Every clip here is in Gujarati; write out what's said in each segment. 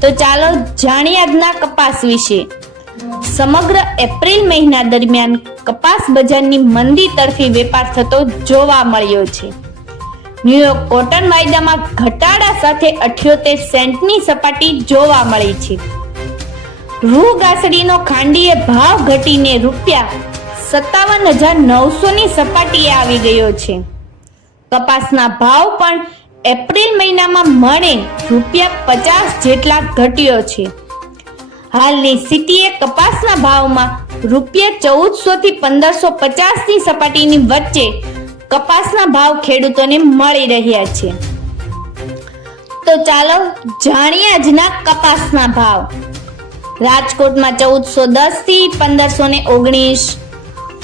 તો ચાલો જાણીએ આજના કપાસ વિશે. સમગ્ર એપ્રિલ મહિના દરમિયાન કપાસ બજારની મંદી તરફી વેપાર થતો જોવા મળ્યો છે. ન્યુયોર્ક કોટન વાયદામાં ઘટાડા સાથે અઠ્યોતેર સેન્ટની સપાટી જોવા મળી છે. રૂ ગાસડીનો ખાંડીએ ભાવ ઘટીને રૂપિયા સત્તાવન હજાર નવસો ની સપાટીએ આવી ગયો છે. કપાસના ભાવ પણ એપ્રિલ મહિનામાં મણે રૂપિયા પચાસ જેટલા ઘટ્યો છે. હાલની સ્થિતિએ કપાસના ભાવમાં રૂપિયા ચૌદસો થી પંદરસો પચાસની સપાટીની વચ્ચે કપાસના ભાવ ખેડૂતોને મળી રહ્યા છે. તો ચાલો જાણીએ આજના કપાસના ભાવ. રાજકોટમાં ચૌદસો દસથી પંદરસો ને ઓગણીસ,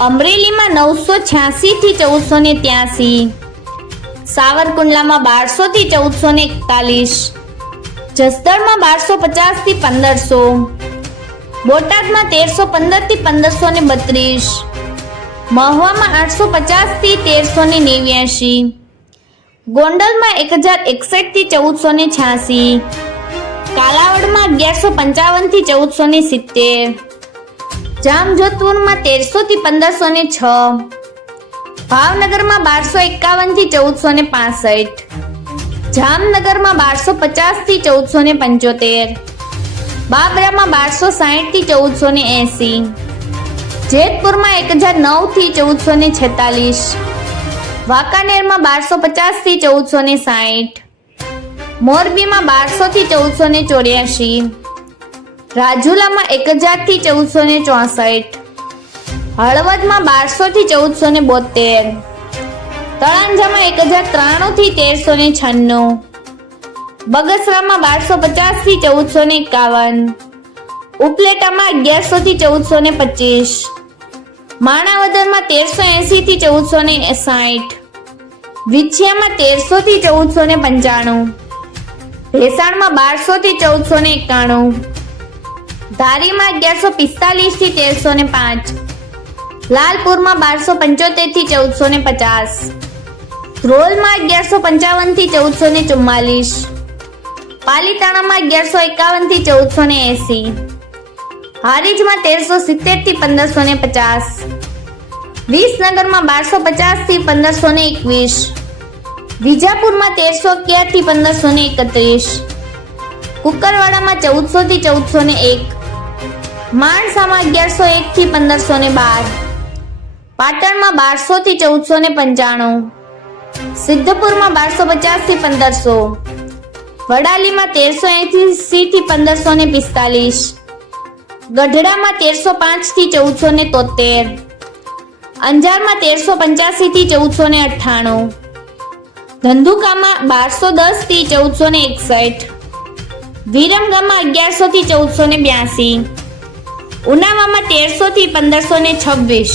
અમરેલીમાં નવસો છ્યાસી થી ચૌદસો ને ત્યાસી સાવરકુંડલામાં બારસો થી ચૌદસો ને એકતાલીસ, જસદણમાં બારસો પચાસથી પંદરસો, બોટાદમાં તેરસો પંદરથી પંદરસો ને બત્રીસ, મહુવામાં આઠસો પચાસથી તેરસો ને નેવ્યાશી, ગોંડલમાં એક હજાર એકસઠથી ચૌદસો ને છ્યાસી, કાલાવડમાં અગિયારસો પંચાવનથી ચૌદસો ને સિત્તેર, જામજોધપુરમાં તેરસો થી પંદરસો ને છ ભાવનગરમાં બારસો એકાવનથી ચૌદસો ને પાસઠ. જામનગરમાં બારસો પચાસથી ચૌદસો ને પંચોતેર. બાબરામાં બારસો સાહીઠથી ચૌદસો ને એસી. જેતપુરમાં એક હજાર નવથી ચૌદસો ને છેતાલીસ. વાંકાનેરમાં બારસો પચાસથી ચૌદસો ને સાહીઠ. મોરબીમાં બારસો થી ચૌદસો ને ચોર્યાસી રાજુલામાં એક હજારથી ચૌદસો ને ચોસઠ. હળવદમાં બારસો થી ચૌદસો ને બોતેર તળાંજામાં એક હજાર ત્રાણું થી તેરસો ને છન્નું. બગસરામાં બારસો પચાસથી ચૌદસો ને એકાવન. ઉપલેટામાં અગિયારસો થી ચૌદસો ને પચીસ. માણાવદરમાં તેરસો એસી થી ચૌદસો ને સાઠ. વિછિયામાં તેરસો થી ચૌદસો ને પંચાણું. ભેસાણમાં બારસો થી ચૌદસો ને એકાણું. ધારીમાં અગિયારસો પિસ્તાલીસથી તેરસો ને પાંચ. લાલપુરમાં બારસો પંચોતેરથી ચૌદસો ને પચાસ. ધ્રોલમાં અગિયારસો પંચાવનથી ચૌદસો ને ચુમ્માલીસ. પાલીતાણામાં અગિયારસો એકાવનથી ચૌદસો ને એસી. હારીજમાં તેરસો સિત્તેરથી પંદરસો ને પચાસ. વિસનગરમાં બારસો પચાસથી પંદરસો ને એકવીસ. વિજાપુરમાં તેરસો અગિયારથી પંદરસો ને એકત્રીસ. કુકરવાડામાં ચૌદસો થી ચૌદસો ને એક. માણસામાં અગિયારસો એક થી પંદરસો ને બાર. પાટણમાં બારસો થી ચૌદસો ને પંચાણું. સિદ્ધપુરમાં બારસો પચાસથી પંદરસો. વડાલીમાં તેરસો એસી થી પંદરસો ને પિસ્તાલીસ. ગઢડામાં તેરસો પાંચથી ચૌદસો ને તોતેર અંજારમાં તેરસો પંચ્યાસી થી ચૌદસો ને અઠ્ઠાણું. ધંધુકામાં બારસો દસથી ચૌદસો ને એકસઠ. વિરમગામમાં અગિયારસો થી ચૌદસો ને બ્યાસી. ઉનાવામાં તેરસો થી પંદરસો ને છવ્વીસ.